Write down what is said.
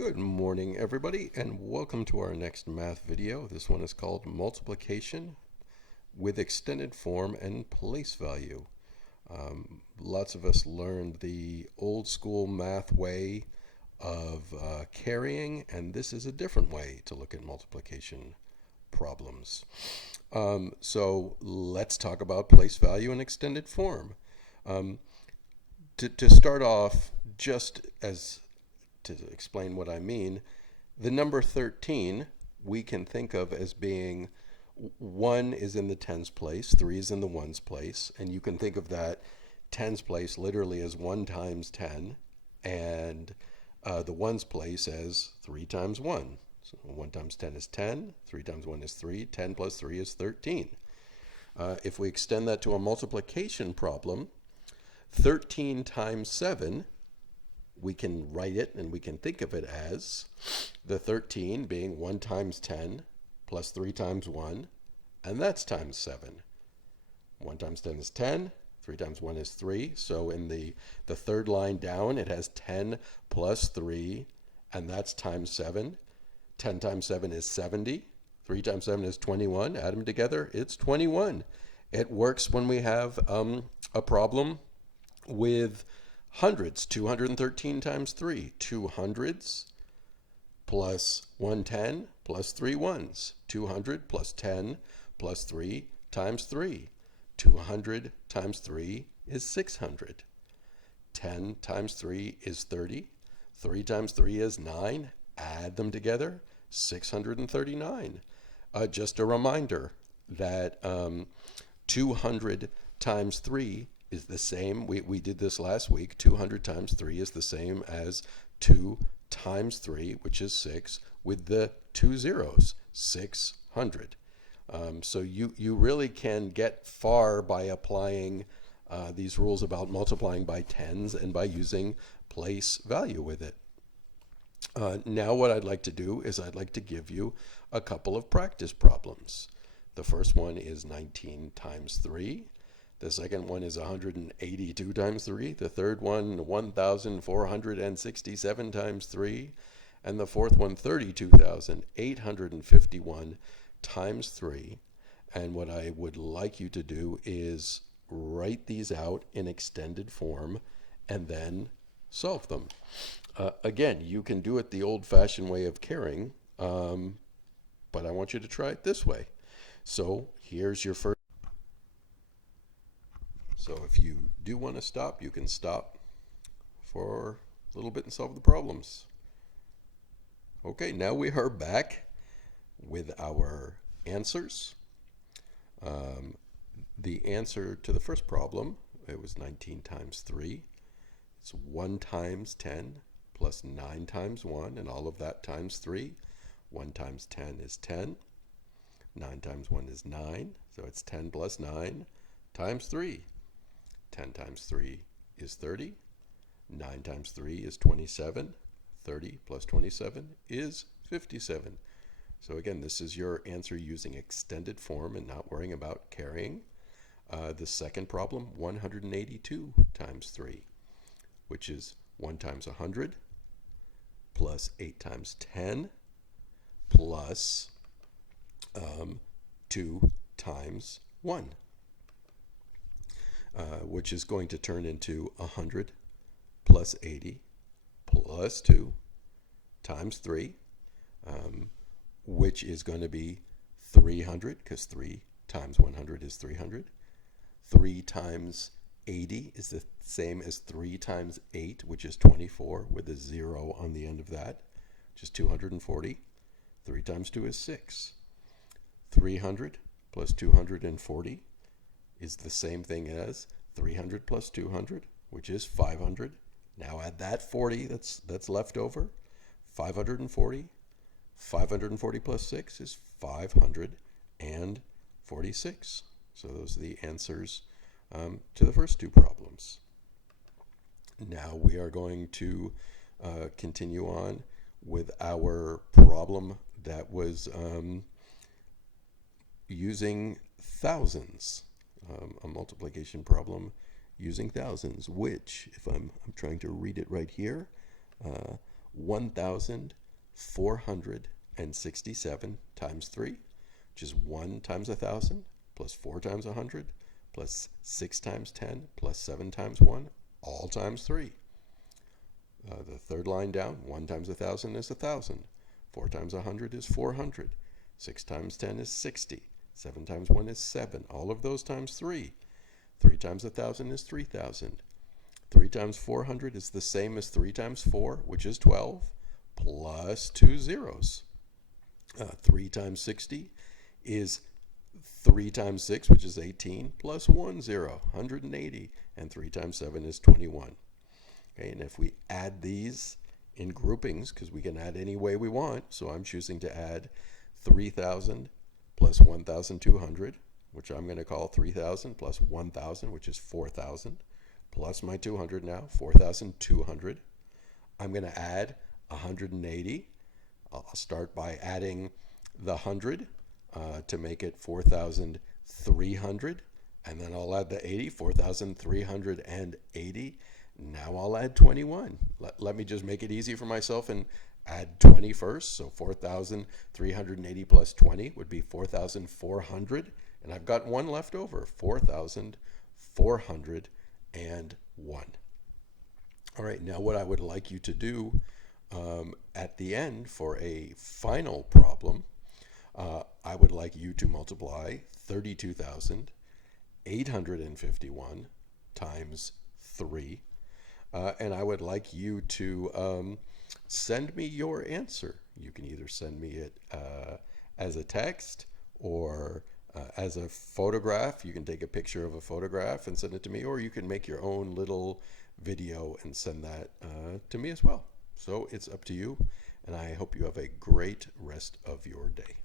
Good morning, everybody, and welcome to our next math video. This one is called Multiplication with Extended Form and Place Value. Lots of us learned the old school math way of carrying, and this is a different way to look at multiplication problems. So let's talk about place value and extended form. To start off, just as to explain what I mean, the number 13 we can think of as being 1 is in the tens place, 3 is in the ones place, and you can think of that tens place literally as 1 times 10, and the ones place as 3 times 1. So 1 times 10 is 10, 3 times 1 is 3, 10 plus 3 is 13. If we extend that to a multiplication problem, 13 times 7, we can write it and we can think of it as the 13 being 1 times 10 plus 3 times 1, and that's times 7. 1 times 10 is 10, 3 times 1 is 3. So in the third line down, it has 10 plus 3, and that's times 7. 10 times 7 is 70. 3 times 7 is 21. Add them together, it's 21. It works when we have a problem with hundreds. 213 times 3. 200s plus 110 plus 3 ones. 200 plus 10 plus 3 times 3. 200 times 3 is 600. 10 times 3 is 30. 3 times 3 is 9. Add them together, 639. Just a reminder that 200 times 3 is the same. We did this last week. 200 times 3 is the same as 2 times 3, which is 6, with the 2 zeros, 600. So you really can get far by applying these rules about multiplying by tens and by using place value with it. Now what I'd like to do is I'd like to give you a couple of practice problems. The first one is 19 times 3. The second one is 182 times 3. The third one, 1,467 times 3. And the fourth one, 32,851 times 3. And what I would like you to do is write these out in extended form and then solve them. Again, you can do it the old-fashioned way of carrying, but I want you to try it this way. So here's your first. So if you do want to stop, you can stop for a little bit and solve the problems. Okay, now we are back with our answers. The answer to the first problem, it was 19 times 3. It's 1 times 10 plus 9 times 1, and all of that times 3. 1 times 10 is 10. 9 times 1 is 9, so it's 10 plus 9 times 3. 10 times 3 is 30. 9 times 3 is 27. 30 plus 27 is 57. So again, this is your answer using extended form and not worrying about carrying. The second problem, 182 times 3, which is 1 times 100 plus 8 times 10 plus 2 times 1. Which is going to turn into 100 plus 80 plus 2 times 3, which is going to be 300, because 3 times 100 is 300. 3 times 80 is the same as 3 times 8, which is 24, with a 0 on the end of that, which is 240. 3 times 2 is 6. 300 plus 240 is the same thing as 300 plus 200, which is 500. Now add that 40 that's left over. 540. 540 plus 6 is 546. So those are the answers to the first two problems. Now we are going to continue on with our problem that was using thousands. A multiplication problem using thousands, which, if I'm trying to read it right here, 1,467 times 3, which is 1 times 1,000 plus 4 times 100 plus 6 times 10 plus 7 times 1, all times 3. The third line down, 1 times 1,000 is 1,000. 4 times 100 is 400. 6 times 10 is 60. 7 times 1 is 7. All of those times 3. 3 times 1,000 is 3,000. 3 times 400 is the same as 3 times 4, which is 12, plus 2 zeros. 3 times 60 is 3 times 6, which is 18, plus 1 zero, 180. And 3 times 7 is 21. Okay, and if we add these in groupings, because we can add any way we want, so I'm choosing to add 3,000 plus 1,200, which I'm going to call 3,000 plus 1,000, which is 4,000, plus my 200 now, 4,200. I'm going to add 180. I'll start by adding the 100 to make it 4,300. And then I'll add the 80, 4,380. Now I'll add 21. Let me just make it easy for myself and add 20 first. So 4,380 plus 20 would be 4,400. And I've got one left over, 4,401. All right, now what I would like you to do at the end for a final problem, I would like you to multiply 32,851 times 3. And I would like you to send me your answer. You can either send me it as a text or as a photograph. You can take a picture of a photograph and send it to me, or you can make your own little video and send that to me as well. So it's up to you, and I hope you have a great rest of your day.